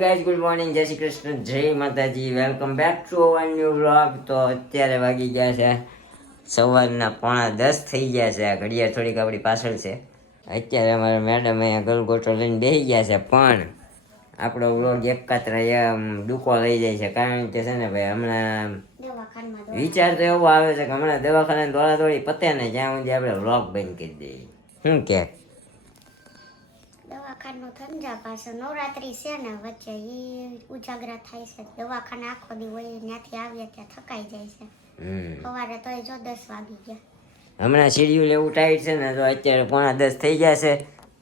Guys, good morning, જય શ્રી કૃષ્ણ, જય માતાજી, welcome back to our new vlog. તો અત્યારે વાગી ગયા છે સવારના 9:45 થઈ ગયા છે. આ ઘડિયાળ થોડીક આપણી પાછળ છે. અત્યારે અમારા મેડમ અહીંયા ગલગોટો લઈને બેસી ગયા છે, પણ આપણો વ્લોગ એકાત્ર ડૂકો લઈ જાય છે. કારણ કે છે ને ભાઈ, હમણાં વિચાર તો એવો આવે છે કે હમણાં દવાખાને દોડાદોડી પતે ને જ્યાં સુધી આપણે વ્લોગ બંધ કરી દઈએ. શું કે દવાખાનું ધંધા પાસે નવરાત્રી છે ને વચ્ચે એ ઉજાગરા થાય છે. દવાખાને આખો દી હોય, ત્યાંથી આવીએ ત્યાં થકાઈ જાય છે. સવારે તો જો 10 વાગી ગયા. હમણાં શેડ્યુલ એવું ટાઈટ છે ને, તો અત્યારે 9:45 થઈ ગયા છે.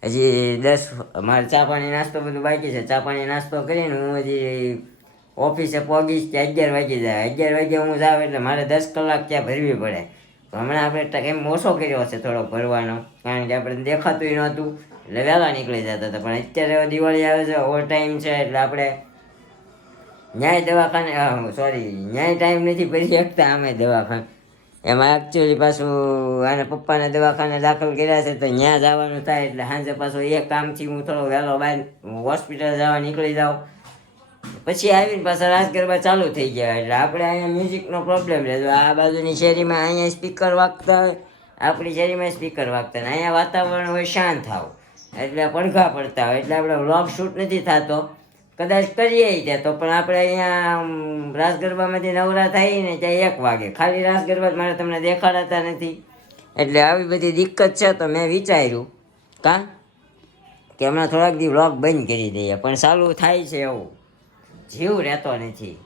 હજી 10 મારે ચા પાણી નાસ્તો બધું બાકી છે. ચા પાણી નાસ્તો કરીને હું હજી ઓફિસે પહોંચીશ કે 11 વાગી જાય. 11 વાગે હું જાઉં એટલે મારે 10 કલાક ત્યાં ભરવી પડે. તો હમણાં આપણે ટાઈમ ઓછો કર્યો છે થોડો ભરવાનો, કારણ કે આપણે દેખાતું નહોતું એટલે વહેલા નીકળી જતા હતા. પણ અત્યારે દિવાળી આવે છે, ઓવર ટાઈમ છે, એટલે આપણે ન્યાય દવાખાને ન્યાય ટાઈમ નથી ભરી શકતા અમે દવાખાને. એમાં એકચ્યુઅલી પાછું આને પપ્પાને દવાખાને દાખલ કર્યા છે, તો ત્યાં જવાનું થાય એટલે સાંજે પાછું એક કામથી હું થોડો વહેલો બહાર હોસ્પિટલ જવા નીકળી જાઉં. પછી આવીને પાછા રાસ ગરબા ચાલુ થઈ ગયા. એટલે આપણે અહીંયા મ્યુઝિકનો પ્રોબ્લેમ રહે. તો આ બાજુની શેરીમાં અહીંયા સ્પીકર વાગતા હોય, આપણી શેરીમાં સ્પીકર વાગતા હોય, અહીંયા વાતાવરણ હોય શાંત થાવ એટલે પડઘા પડતા હોય, એટલે આપણે વ્લોગ શૂટ નથી થતો. કદાચ કરીએ ત્યાં તો પણ આપણે અહીંયા રાસ ગરબામાંથી નવરા થાય ને ત્યાં 1 વાગે. ખાલી રાસ ગરબા મારે તમને દેખાડાતા નથી, એટલે આવી બધી દિક્કત છે. તો મેં વિચાર્યું કે હમણાં થોડાક દી વ્લોગ બંધ કરી દઈએ, પણ ચાલુ થાય છે એવું જીવ રહેતો નથી.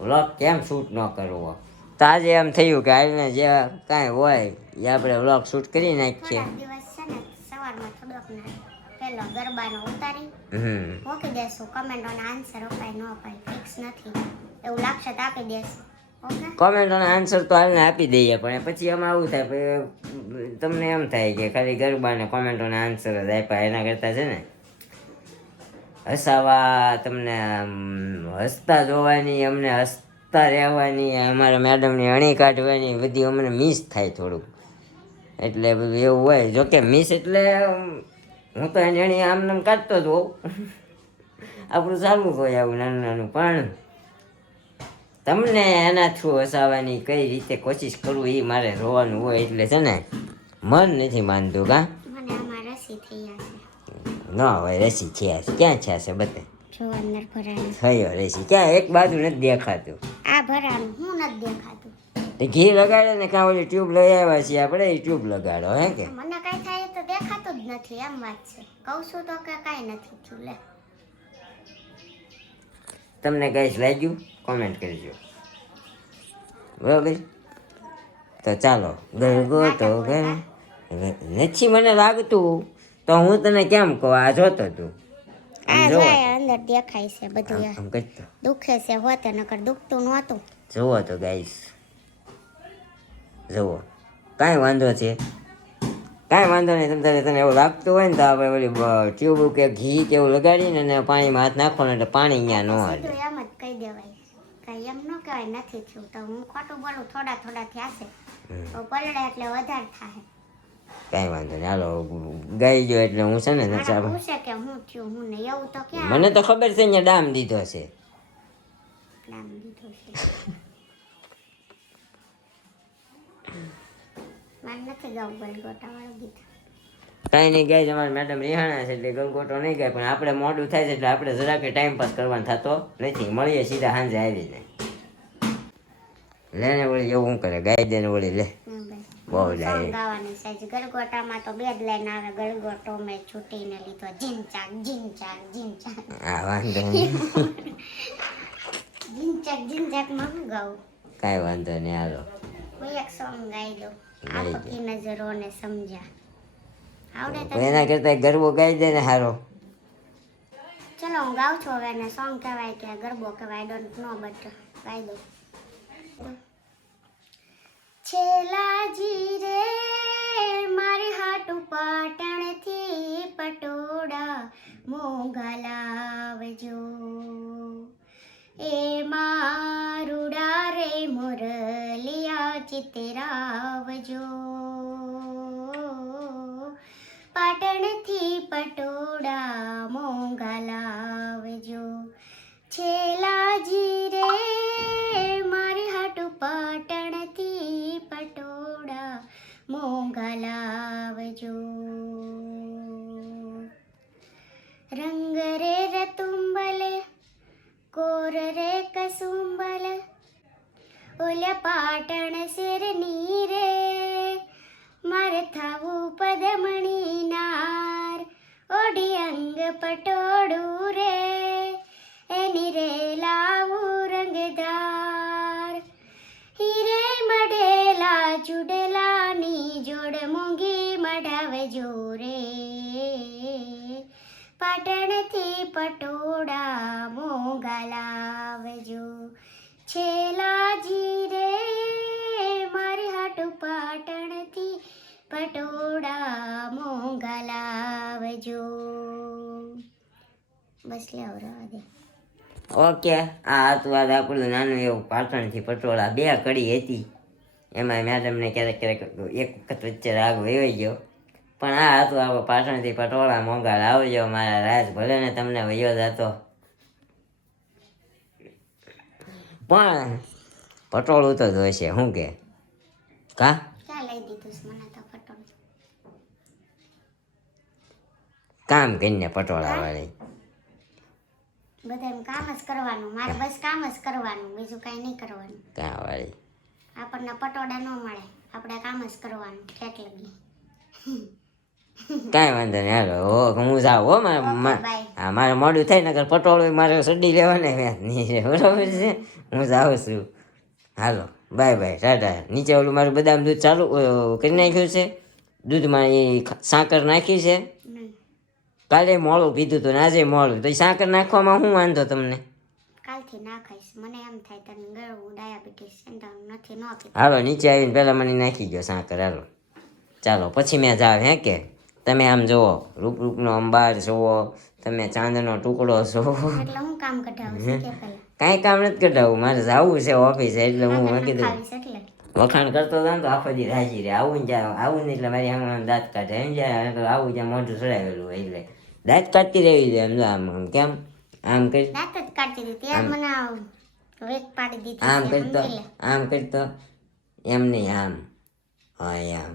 વ્લોગ કેમ શૂટ ન કરવો? તો આજે એમ થયું કે હાલને જે કાંઈ હોય એ આપણે વ્લોગ શૂટ કરી નાખીએ. દિવસ છે ને સવારમાં થોડોક પેલો ગરબાનો ઉતારી મૂકી દેશું. કમેન્ટોના આન્સર અપાય ન અપાય ફિક્સ નથી. એવું લાગશે તો આપી દેશું. ઓકે, કોમેન્ટોના આન્સર તો હાલને આપી દઈએ, પણ પછી એમાં આવું થાય, તમને એમ થાય કે ખાલી ગરબાને કોમેન્ટોના આન્સર જ આપ્યા. એના કરતાં છે ને હસાવા, તમને હસતા જોવાની, અમને હસતા રહેવાની, અમારા મેડમની અણી કાઢવાની બધી અમને મિસ થાય થોડુંક. એટલે બધું એવું હોય. જોકે મિસ એટલે હું તો એની અણી આમ નામ કાઢતો જ હોઉં. આપણું ચાલુ હોય આવું નાનું નાનું, પણ તમને એના થ્રુ હસાવવાની કઈ રીતે કોશિશ કરું એ મારે રોવાનું હોય. એટલે છે ને મન નથી માનતું. મને આમાં રસી થઈ જશે. ન હોય રસી છે, ક્યાં છે બધે જો અંદર ભરાણું થયો રસી, ક્યાં એક બાજુ નથી દેખાતું. આ ભરાણું હું નથી દેખાતું. ઘી લગાડે ને કાં ઓલી ટ્યુબ લઈ આવ્યા છીએ આપણે, એ ટ્યુબ લગાડો. હે કે મને કાંઈ થાય તો દેખાતું જ નથી, એમ વાત છે. કહું છું તો કે કાંઈ નથી થયું. લે, તમને કઈ લાગ્યું કોમેન્ટ કરજો, બરાબર? તો ચાલો ગરગોટો ઘર નથી મને લાગતું તો હું તને કેમ કહું, આ જોતો તું આ જોય અંદર દેખાય છે બધું. આમ કરતો દુખે છે હોતે, નકર દુખતું નહોતું. જુઓ તો ગાઈસ, જુઓ, કાંઈ વાંધો છે? કાંઈ વાંધો નહીં. તને એવું લાગતું હોય ને તો આપણે ઓલી ટ્યુબ કે ઘી કે એવું લગાડીને અને પાણીમાં હાથ નાખો ને એટલે પાણી ત્યાં ન હાલે. સીધું એમ જ કહી દેવાય, કાંઈ એમ ન કહેવાય નથી થયું. તો હું ખોટું બોલું, થોડા થયા છે તો પલળે એટલે વધારે થાય. કાંઈ વાંધો નહીં, હાલો ગાઈ ગયો એટલે હું છે ને પૂછે કે હું થયું હું નહીં, એવું તો ક્યાં. મને તો ખબર છે અહીંયા ડામ દીધો છે. નામ દીધું છે મારે નથી ગાવું ગલગોટા વાળું ગીત. કાંઈ નહીં ગાય, અમારા મેડમ રિહાણા છે એટલે ગલગોટો નહીં ગાય, પણ આપણે મોડું થાય છે એટલે આપણે જરાક ટાઈમ પાસ કરવાનો થતો નથી. મળીએ સીધા સાંજે આવીને. લે ને વળી એવું શું કરે, ગાય દે ને વળી લે. બહુ જાય ગાવાની સાઈઝ ગલગોટામાં તો 2 જ લાઈન આવે. ગલગોટો મેં છૂટીને લીધો, ઝીંચાક ઝીંચાક ઝીંચાક. હા વાંધો નહીં, ઝીંચાક ઝીંચાક માં હું ગાઉં? કાંઈ વાંધો નહીં, હાલો હું એક સોંગ ગાઈ દઉં. આપકી નજરો ને સમજ્યા. આવડે તો એના કરતા ગરબો ગાઈ દે ને હારો. ચલો હું ગાઉં છું હવે. એને સોંગ કહેવાય કે ગરબો કહેવાય, ડોન્ટ નો, બટ ગાઈ દઉં. છેલાજી રે મારી હાટું પાટણથી પટોળા મોંઘા લાવજો. એ મારુડા રે મોરલિયા ચિતરાવજો. પાટણથી પટોળા મોંઘા ઓલ્યા પાટણ શેરની રે મારે થાવું પદમણી નાર ઓઢી અંગ પટોળું રે એની રે લાવું રંગદાર હીરે મઢેલા ચૂડલાની જોડ મૂંગી મઢાવજો રે પાટણથી પટોળા મોંઘા લાવજો છેલાજી રે મારી હાટુ પાટણથી પટોળા મોંઘા લાવજો બસ લેવ રવા દે ઓકે આ હતું આજ આપણું નાનું એવું પાટણથી પટોળા 2 કડી હતી. એમાં મેડમને ક્યારેક ક્યારેક એક વખત વચ્ચે રાગ વહી ગયો, પણ આ હતું આપણું પાટણથી પટોળા મોંઘા લાવજો મારા રાજ, ભલે ને તમને વયો જતો પણ પટોળું તો જોઈશે. શું કે કા ક્યાં લઈ દીધું છે મને તો પટોળ કામ કરીને પટોળા વાળી બધા એમ કામ જ કરવાનું મારે બસ કામ જ કરવાનું બીજું કાંઈ નહીં કરવાનું. કા વાળી આપણને પટોળા ન મળે આપણે કામ જ કરવાનું ઠેક લગી. કાંઈ વાંધો નહીં, હાલો હો હું જાઉં હો. બાય. હા મારે મોડું થાય નકર પટોળું મારે સડી લેવાને નહીં છે, બરાબર છે. હું જાઉં છું, હાલો બાય બાય ટાટા. નીચે ઓલું મારું બદામ દૂધ ચાલુ કરી નાખ્યું છે, દૂધમાં એ સાકર નાખી છે. નહીં કાલે મોડું પીધું હતું ને આજે મોડું, તો એ સાકર નાખવામાં શું વાંધો તમને? કાલથી ના ખાઈશ મને એમ થાય તને ગળવું ડાયાબિટીસ સેન્ટર નથી ન પીતી. હાલો નીચે આવીને પહેલાં મને નાખી ગયો સાકર. હાલો ચાલો પછી મેં જાવ. હે કે તમે આમ જુઓ રૂપરૂપનો અંબાર જુઓ, તમે ચાંદનો ટુકડો જુઓ. એટલે હું કામ કઢાવું છું કે પહેલા કાંઈ કામ નથી કઢાવવું, મારે જવું છે ઓફિસે, એટલે હું કીધું ખાવીશ એટલે વખાણ કરતો હતો ને તો આખો દી રાજી રહે. આવું ને આવું ને એટલે મારી આમ દાંત કાઢે એમ જાય, તો આવું જ્યાં મોઢું ચડાવેલું હોય એટલે દાંત કાઢતી રહેવી જોઈએ. એમ જો આમ કેમ આમ કરી દાંત જ કાઢતી હતી ત્યારે મને વેગ પાડી દીધી આમ છે, કરતો સમજી લે. આમ કરતો એમ નહીં આમ હા આમ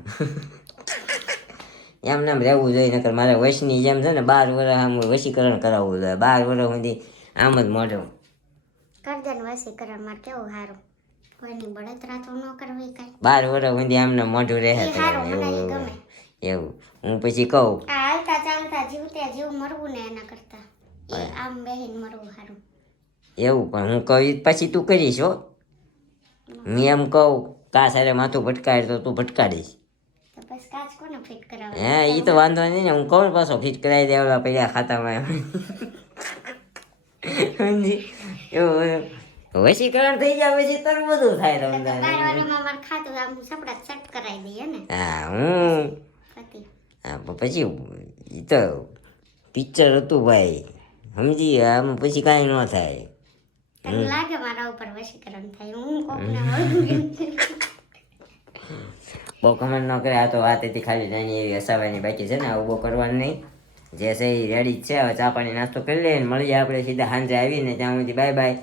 એમ નામ રહેવું જોઈએ. નકર મારે વશની જેમ છે ને 12 વર્ષ આમ વશીકરણ કરાવવું જોઈએ. 12 વર્ષ સુધી આમ જ મોઢું કરજણ વસીકરણ મારે કેવું સારું કોઈની બળતરા તો ન કરવી કાંઈ 12 વર્ષ સુધી આમને મોઢું રહે એ સારું મને એ ગમે. એવું હું પછી કહું આ હાલતા ચાલતા જીવત્યા જીવ મરવું ને એના કરતા એ આમ બેહીને મરવું સારું. એવું પણ હું કહું પછી તું કરીશ હો. હું એમ કહું કા સારે માથું ભટકાય તો તું ભટકાડીશ. તો બસ કાચ કોને ફિટ કરાવે હે એ તો વાંધો નહીં ને, હું કહું ને પાછો ફિટ કરાવી દેવા પૈસા ખાતામાં સમજી એવું વશીકરણ થઈ જાય પછી તારું બધું થાય તો રમદાન. 12 વારમાં મારે ખાતું આમ સપડા સેટ કરાવી દઈએ ને હા હું પતિ હા પછી એ તો પિક્ચર હતું ભાઈ, સમજી આમ પછી કાંઈ ન થાય. તને લાગે મારા ઉપર વશીકરણ થાય હું કોકને મળું બહુ કમેન્ટ ન કરે. આ તો વાત હતી ખાલી નાની એવી હસાવાની બાકી છે ને, આવું બહુ કરવાનું નહીં. જે છે એ રેડી જ છે. હવે ચા પાણી નાસ્તો કરી લઈએ ને મળીએ આપણે સીધા સાંજે આવીને. ત્યાં સુધી બાય બાય.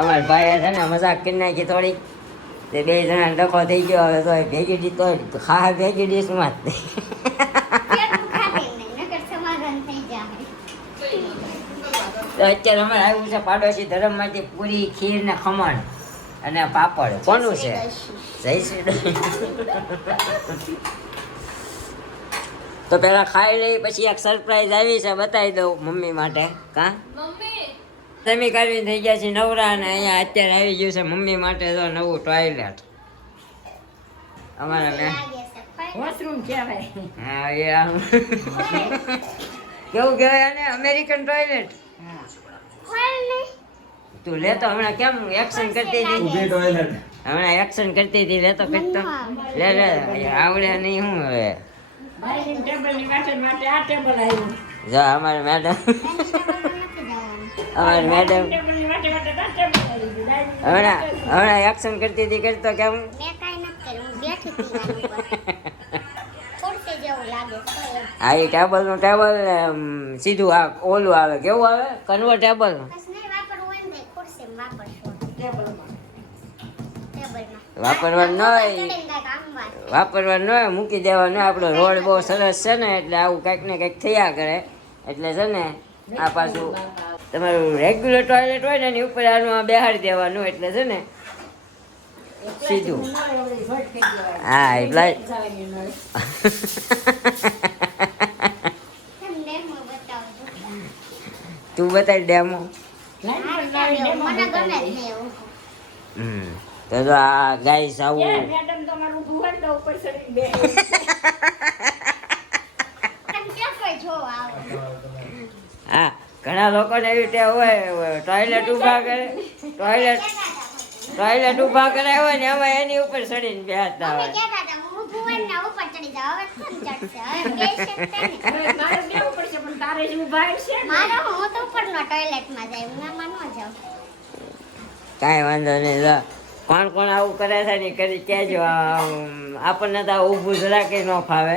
અમારા ભાઈએ છે ને મજાક કરી નાખી થોડીક તે બે જણા ડખો થઈ ગયો હવે તો ભેગી ડી તો હા ભેગી ડીશમાં જ નહીં. પેટનું ખાતે નહીં, નકર સમાધાન થઈ જાય. તો અત્યારે અમારે આવ્યું છે પાડોશી ધર્મમાંથી પૂરી ખીર ને ખમણ અને પાપડ કોનું છે? જય શ્રી તો પેલા ખાઈ લઈ પછી એક સરપ્રાઈઝ આવી છે બતાવી દઉં મમ્મી માટે. કા તમે કરવી થઈ ગયા છે નવરા અને અહીંયા અત્યારે આવી ગયું છે મમ્મી માટે તો નવું ટોયલેટ અમારા મેં લાગે છે ફાઇન. વોશરૂમ કહેવાય. હા એ આમ કેવું કહેવાય ને અમેરિકન ટોયલેટ. ખોલ નહીં. તું લેતો હમણાં કેમ એક્શન કરતી હતી હમણાં એક્શન કરતી હતી લેતો કરતો લે લે આવડે નહીં હું હવે ડાઇનિંગ ટેબલની માટે આ ટેબલ આવ્યું. જો અમારે મેડમ એની ટેબલ પર નથી જવાનું. અમારે મેડમ ટેબલની માટે આ ટેબલ આવી ગયું. હમણાં એક્શન કરતી હતી કરતો કેમ મેં કાંઈ નથી કર્યું, હું બેઠી હતી એની ઉપર. ખુરશી જેવું લાગે છે એમ. આ એ ટેબલનું ટેબલ સીધું આ ઓલું આવે કેવું આવે કન્વર્ટેબલ બસ નહીં વાપરવું હોય ને તો ખુરશીમાં વાપરશું. ટેબલમાં. ટેબલમાં. વાપરવાનું ન હોય ચડીને કાંઈક આમવા. વાપરવાનું ન હોય મૂકી દેવાનું આપણો રોડ બહુ સરસ છે ને એટલે આવું કંઈક ને કંઈક થયા કરે એટલે છે ને આ પાછું તમારું રેગ્યુલર ટોયલેટ હોય ને એની ઉપર આનું આ બેહાડી દેવાનું એટલે છે ને સીધું હા એટલે કેમ ડેમો બતાવજો. તું બતાવી ડેમો હા, ચાલો, મને ગમે જ નહીં એવું. તો આ ગાઈસ આવું મેડમ તમારું ઊભું હોય તો ઉપર ચડીને બેસે. તમે ક્યાં કોઈ જોવા આવો? હા ઘણા લોકોને એવી ટેવ હોય ટોયલેટ ઊભા કરે ટોયલેટ ઊભા કરાય હોય ને એમાં એની ઉપર ચડીને બેસતા અમે હોય કહેતા હતા, હું ઊભું હોય ને ઉપર ચડી જાવ. હવે કોણ ચડશે? હવે બેસશે જ તે ને. હવે મારે બેવું પડશે પણ તારે જ ઊભા હશે ને. મારો હું તો ઉપરનો ટોયલેટમાં જાય, હું આમાં ન જાઉં. કાંઈ વાંધો નહીં લો કોણ કોણ આવું કરે છે ને કરી કહેજો આપણને તો આ ઊભું જરાકે ન ફાવે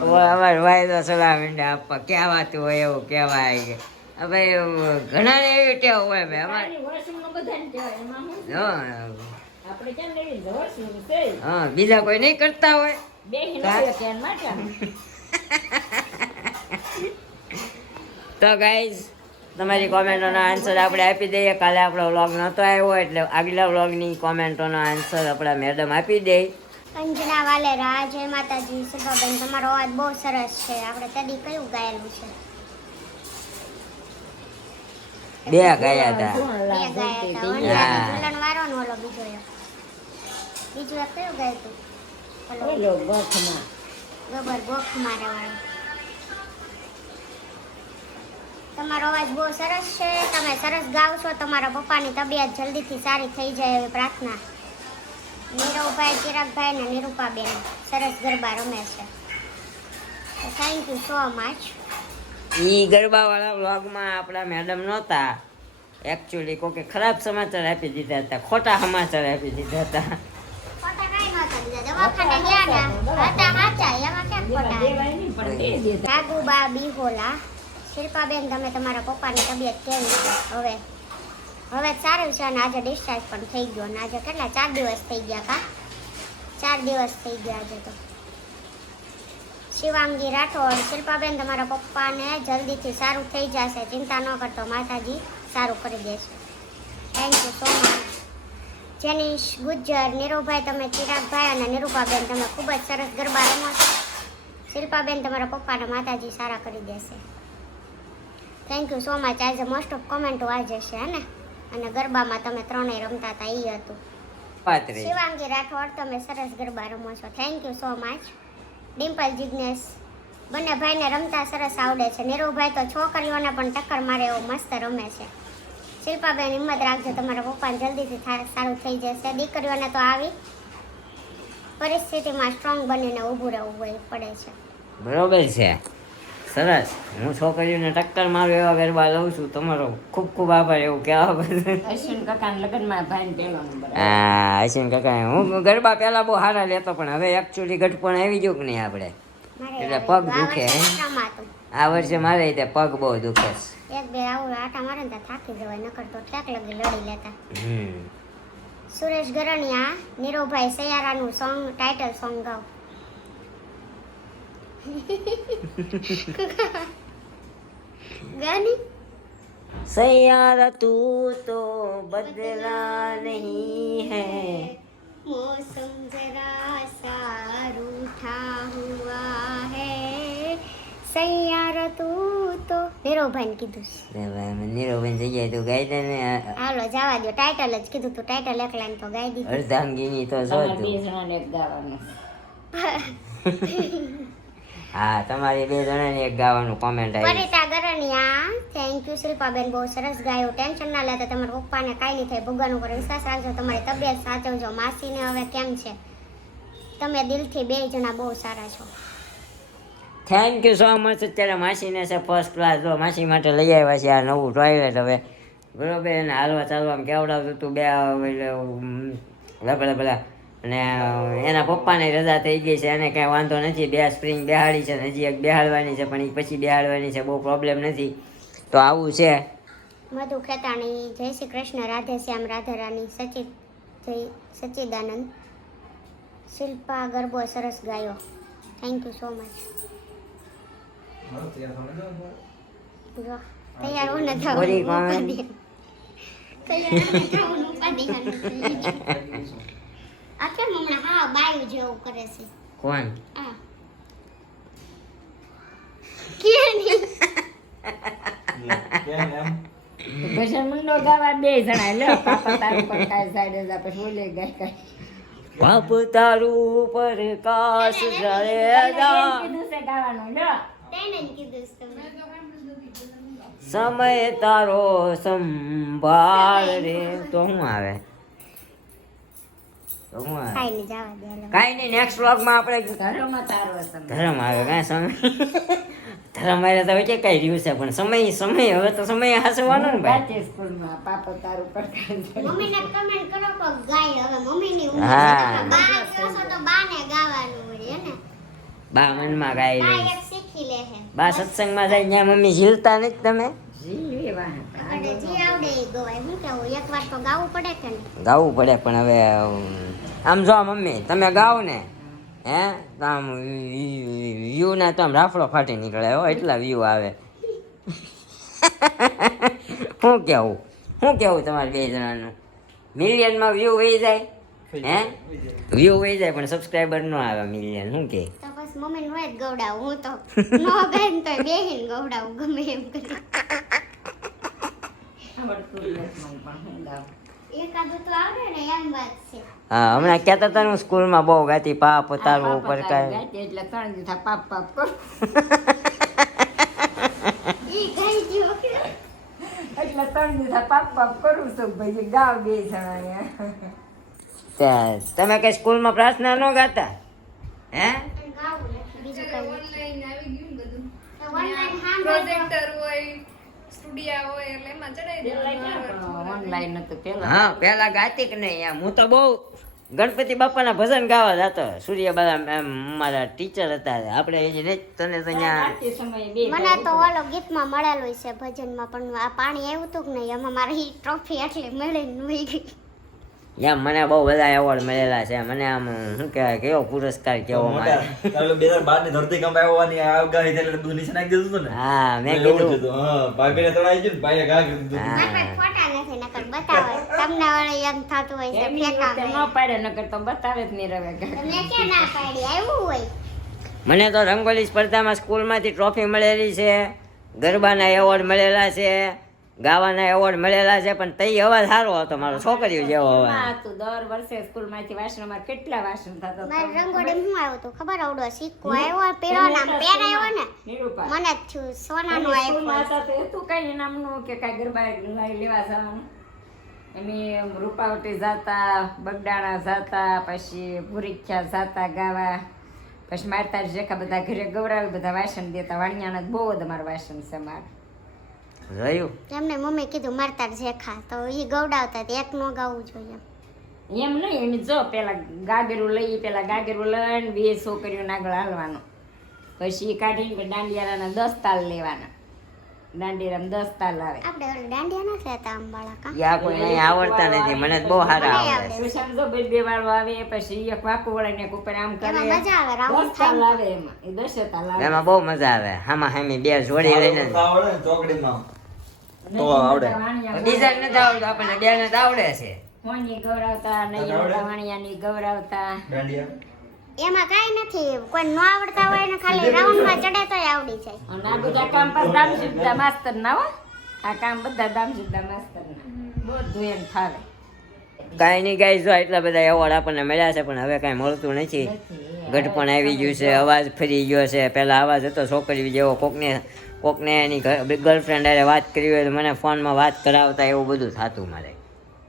અમારે ભાઈ તો સલાહ મીંડા આપવા કહેવાતું હોય એવું કહેવાય કે હવે ઘણા એવી ટેવ હોય ભાઈ અમારે આની વોશરૂમમાં બધાને કહેવાય. એમાં શું? હા આપણે ક્યાં લેવી છે? વોશરૂમ છે. હા બીજા કોઈ નહીં કરતા હોય બેસી કા? નથી ત્યાં માટે. તો ગાઈઝ તમારી કોમેન્ટોનો આન્સર આપણે આપી દઈએ કાલે આપણો વ્લોગ નહોતો આવ્યો એટલે આગલા વ્લોગની કોમેન્ટોનો આન્સર આપણા મેડમ આપી દે. અંજના વાલેરા, જય માતાજી. શિલ્પાબેન, તમારો અવાજ બહુ સરસ છે. આપણે કદી કયું ગાયેલું છે? બે ગયા હતા બે ગાયા હતા. ઓલો હા. ઝૂલણ વાળો ને ઓલો બીજો એક. બીજું એક કયું ગાયું હતું? ઓલો ઓલો ગોખમાં. ગબર ગોખ મારે વાળો. તમારો અવાજ બહુ સરસ છે. તમે સરસ ગાવ છો. તમારા પપ્પાની તબિયત જલ્દીથી સારી થઈ જાય એવી પ્રાર્થના. નીરવભાઈ, ચિરાગભાઈ ને નિરૂપાબેન સરસ ગરબા રમે છે. Thank you so much. ઈ ગરબાવાળા વ્લોગમાં આપણા મેડમ નહોતા એકચ્યુઅલી કોકે ખરાબ સમાચાર આપી દીધા હતા ખોટા સમાચાર આપી દીધા હતા ખોટા કાંઈ નહોતા દીધા. દવાખાને ગયા ને હતા સાચા. એમાં ક્યાં ખોટા? દેવાય નહીં પણ દે દેતા. રાઘુબા બિહોલા. શિલ્પાબેન, તમે તમારા પપ્પાની તબિયત કેવી છે? હવે સારું છે અને આજે ડિસ્ચાર્જ પણ થઈ ગયો. અને આજે કેટલા 4 દિવસ થઈ ગયા કા? 4 દિવસ થઈ ગયા આજે તો. શિવાંગી રાઠોડ, શિલ્પાબેન, તમારા પપ્પાને જલ્દીથી સારું થઈ જશે. ચિંતા ન કરતો, માતાજી સારું કરી દેશે. Thank you so much. Jenish Gujjar, Nirubhai, તમે ચિરાગભાઈ અને નિરૂપાબેન તમે ખૂબ જ સરસ ગરબા રમો છો. શિલ્પાબેન, તમારા પપ્પાને માતાજી સારા કરી દેશે. Thank you so much. આજે મોસ્ટ ઓફ કોમેન્ટો આજે છે હે ને? અને ગરબામાં તમે ત્રણેય રમતા હતા એ હતું. પાત્રી શિવાંગી રાઠોડ, તમે સરસ ગરબા રમો છો. Thank you so much. Dimple Jignesh, બંને ભાઈને રમતા સરસ આવડે છે. નીરુભાઈ તો છોકરીઓને પણ ટક્કર મારે એવો મસ્ત રમે છે. શિલ્પાબેન હિંમત રાખજો, તમારા પપ્પાને જલ્દીથી સારું થઈ જશે. દીકરીઓને તો આવી પરિસ્થિતિમાં સ્ટ્રોંગ બનીને ઊભું રહેવું પડે છે. બરોબર છે, સરસ. હું છોકરીઓને ટક્કર મારું એવા ગરબા લઉં છું. તમારો ખૂબ ખૂબ આભાર. એવું કહેવા બધું. અશ્વિન કાકાના લગ્નમાં ભાઈને પહેલો નંબર હા, અશ્વિન કાકા, હું ગરબા પહેલા બહુ સારા લેતો, પણ હવે એકચ્યુઅલી ઘટપણ આવી ગયું કે નહીં આપણે, એટલે પગ દુખે. આ વર્ષે મારે તે પગ બહુ દુખે છે. એક બે આવું આટા મારે ને થાકી જવાય, નકર તો ઠેક લગી લડી લેતા. સુરેશ ગરણિયા, નીરુભાઈ સૈયારાનું સોંગ, ટાઇટલ સોંગ ગાઓ. ગાની સૈયારા તું તો બદલા નહીં હૈ, मौसम जरा सा रूठा हुआ है, सैयारा तू तो નીરુભાઈને કીધું. નીરુભાઈ જગ્યાએ તું ગાઈ દે ને. હાલો જવા દો, ટાઇટલ જ કીધું તું, ટાઇટલ એક લાઈન તો ગાઈ દીધી. અર્ધાંગીની તો જો તમારે તું. 2 જણાને એક ગાવાનું. હા, તમારી 2 જણાને એક ગાવાનું કોમેન્ટ આવી. પરિતા ગરણિયા, થેન્ક યુ. શિલ્પાબેન બહુ સરસ ગાયું. ટેન્શન ના લેતા, તમારા પપ્પાને કાંઈ નહીં થાય. ભગવાન ઉપર વિશ્વાસ રાખજો, તમારી તબિયત સાચવજો. માસીને હવે કેમ છે? તમે દિલથી 2 જણા બહુ સારા છો. Thank you so much. અત્યારે માસીને છે ફર્સ્ટ ક્લાસ. જો માસી માટે લઈ આવ્યા છે આ નવું ટોયલેટ. હવે બરોબર, એને હાલવા ચાલવામાં કેવડાવતું તું બે લબડા અને એના પપ્પાની રજા થઈ ગઈ છે, એને કાંઈ વાંધો નથી. 2 સ્પ્રિંગ બેહાડી છે, હજી એક બેહાડવાની છે, પણ એ પછી બેહાડવાની છે, બહુ પ્રોબ્લેમ નથી. તો આવું છે. મધુ ખેતાણી, જય શ્રી કૃષ્ણ, રાધે શ્યામ, રાધા રાની, સચ્ચિદાનંદ. શિલ્પા ગરબો સરસ ગાયો. Thank you so much. જો તૈયાર હોને બોરી કોણ? આ કેમ હમણાં હા બાયું જેવું કરે છે? કોણ? આ કેની ભજન મંડો ગાવા 2 જણા. લે પાપા તારું પર કાય સાઈડ જ આપણે બોલે ગાય કાય. બાપ તારું પ્રકાશ જળે જા, કીધું છે ગાવાનું. લે તેને જ કીધું છે તમે. સમય તારો સંભાળ રે. તો શું આવે? તો શું આવે? કાઈ નહીં, જવા દે હાલો. કાંઈ નહીં, નેક્સ્ટ વ્લોગમાં આપણે ઘરમાં તારો સમય. ધર્મ આવે. કાંઈ સમય ધર્મ આવે તો કે કઈ રહ્યું છે, પણ સમય હવે તો સમય હાસવાનો ને ભાઈ. ગાતે સ્કૂલમાં પાપા તારું પર કાય સાઈડ. મમ્મીને કમેન્ટ કરો તો ગાય. હવે મમ્મીની ઉંમર હા. છે, બા કહો છો તો બાને ગાવાનું હોય હે ને. બા મનમાં ગાઈ બા લે. એક શીખી લે હે. બા સત્સંગમાં જાય ત્યાં મમ્મી ઝીલતા નથી તમે? જીવે વાહ. આપણે જે આવડે એ ગવાય. હું કેવું, એકવાર તો ગાવું પડે કે નહીં? ગાવું પડે, પણ હવે આમ જો મમ્મી તમે ગાઓ ને, હે તો આમ વ્યૂ ના તો આમ રાફડો ફાટી નીકળે હો, એટલા વ્યૂ આવે. શું કેવું તમારે 2 જણાનું? મિલિયનમાં વ્યૂ વહી જાય, હે વ્યૂ વહી જાય, પણ સબસ્ક્રાઈબર ન આવે મિલિયન. શું કે તો બસ મમ્મીને હોય જ ગવડાવું. હું તો નો ગાય ને તોય બેહીને ગવડાવું, ગમે એમ કરી. આવડતું જ નથી મને પણ હું ગાઉં. એકાદું તો આવડે ને, એમ વાત છે. હા, હમણાં કહેતા હતા ને સ્કૂલમાં બહુ ગાતી પાપ તારું ઉપર પાપા તારું કાંઈ. ગાતે એટલે 3 દીધા પાપ પાપ કરું. ઈ ગાઈ ગયો. એટલે 3 દીધા પાપ પાપ કરું છું ભાઈ. ગાવ 2 જણા. તમે કઈ સ્કૂલમાં પ્રાર્થના ન ગાતા? હે ગાવું નથી, બીજું કાંઈ નથી. ઓનલાઈન આવી ગયું બધું. તો online સાંભળો. પ્રોજેક્ટર હોય, સ્ટુડિયો હોય એટલે એમાં ચડાવી દેવાનું. ઓનલાઈન હતું પેલા. હા, પેલા ગાતી કે નહીં? એમ હું તો બહુ ગણપતિ બાપાના ભજન ગાવા જતો. સૂર્યબાલા એમ મારા ટીચર હતા આપણે. એ ને તને તો ત્યાં રાતે સમયે 2 મને તો ઓલો ગીતમાં મળેલું છે ભજનમાં, પણ આ પાણી આવ્યું હતું કે નહીં, એમાં મારી ટ્રોફી એટલે મળી ને વહી ગઈ. એમ મને બહુ બધા એવોર્ડ મળેલા છે. મને આમ શું કહેવાય, કેવો પુરસ્કાર કેવો મારે. તારે 2012 ની ધરતીકંપ આવવાની આગાહી થઈ એટલે બધું નીચે નાખી દીધું હતું ને. હા, મેં એવું કીધું. થયું હતું. હા, ભાભીને તણાઈ ગયું ને ભાઈએ ઘા કરી દીધું. હા. મારા પાસે ફોટા નથી, નકર બતાવે. તમને વળી એમ થતું હોય છે એમની વખતે ફેંકા. ન પાડે નકર તો બતાવે જ નહીં રવે. તમને ક્યાં ના પાડી, આવ્યું હોય. મને તો રંગોલી સ્પર્ધામાં સ્કૂલમાંથી ટ્રોફી મળેલી છે, ગરબાના એવોર્ડ મળેલા છે, ગાવાના એવોર્ડ મળેલા છે પણ તઈ અવાજ સારો હતો મારો છોકરીઓ જેવો એમાં અવાજ હતું દર વર્ષે સ્કૂલમાંથી વાસણ અમારે કેટલા વાસણ થતા મારે રંગોળી શું આવ્યું હતું ખબર આવડો સિક્કો આવ્યો પેલો નામ પહેરાયો ને નિરૂપા મને જ થયું સોનાનું સ્કૂલમાં આવ્યું હતા તો હતું કઈ નામનું કે કઈ ગરબા લેવા જવાનું એમ રૂપાવટી જાતા બગડાણા જાતા પછી ભૂરીખ્યા જાતા ગાવા પછી મારતા જેખા બધા ઘરે ગવરાવી બધા વાસણ દેતા વાણિયાના બહુ જ અમારા વાસણ છે મારે જોયું એમને મમ્મી કીધું મારતા જેખા તો એ ગવડાવતા તે એક નો ગાવું જોઈએ એમ નહીં એમ જો પેલા ગાગરું લઈને 2 છોકરીઓને આગળ હાલવાનું પછી કાઢીને દાંડિયાના 10 તાલ લેવાના દાંડિયામાં 10 તાલ આવે આપણે ઓલી દાંડિયા નથી લેતા અંબાળા કા યા કોઈ નહીં આવડતા નથી મને તો બહુ સારા આવડે છે. પછી સમજો બે વાળો આવે પછી એક વાકુ વળાઈને એક ઉપર આમ કરે એમાં મજા આવે રાઉન્ડ 10 તાલ આવે એમાં એ 10 તાલ આવે એમાં બહુ મજા આવે હામાં હામી બે જોડી લઈને આવડે ને ચોકડીમાં તો આવડે. ડિઝાઇન નથી આવડતું આપણને બે ને આવડે છે મોની ગૌરવતા નહીં વાણિયાની ગૌરવતા દાંડિયા એમાં કાંઈ નથી કોઈ ન આવડતા હોય ને ખાલી રાઉન્ડમાં ચડે તોય આવડી જાય અને આ બધા કામ પર દામસિદ્ધા માસ્તર ના હો આ કામ બધા દામસિદ્ધા માસ્તર ના બધું એમ ફાવે કાંઈ નહીં ગાઈ જો એટલા બધા એવોર્ડ આપણને મળ્યા છે પણ હવે કાંઈ મળતું નથી ગઢપણ આવી ગયું છે અવાજ ફરી ગયો છે પહેલાં અવાજ હતો છોકરી જેવો કોકને એની ગર્લફ્રેન્ડ હારે વાત કરી હોય તો મને ફોનમાં વાત કરાવતા એવું બધું થતું મારે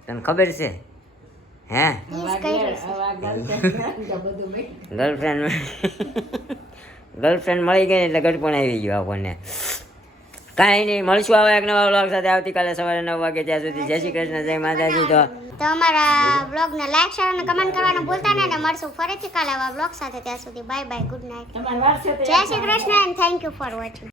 તને ખબર છે હે ગર્લફ્રેન્ડ મળી ગઈ ને એટલે ગઢપણ આવી ગયું આપણને કાંઈ નહીં મળશું હવે એક નવા વ્લોગ સાથે આવતીકાલે સવારે 9 વાગે ત્યાં સુધી જય શ્રી કૃષ્ણ જય માતાજી તો અમારા બ્લોગને લાઈક શેર અને કમેન્ટ કરવાનું ભૂલતા નહીં અને મળશું ફરીથી કાલે આવા બ્લોગ સાથે ત્યાં સુધી બાય બાય ગુડ નાઇટ તમારે વાર છે તો જય Shri Krishna and thank you for watching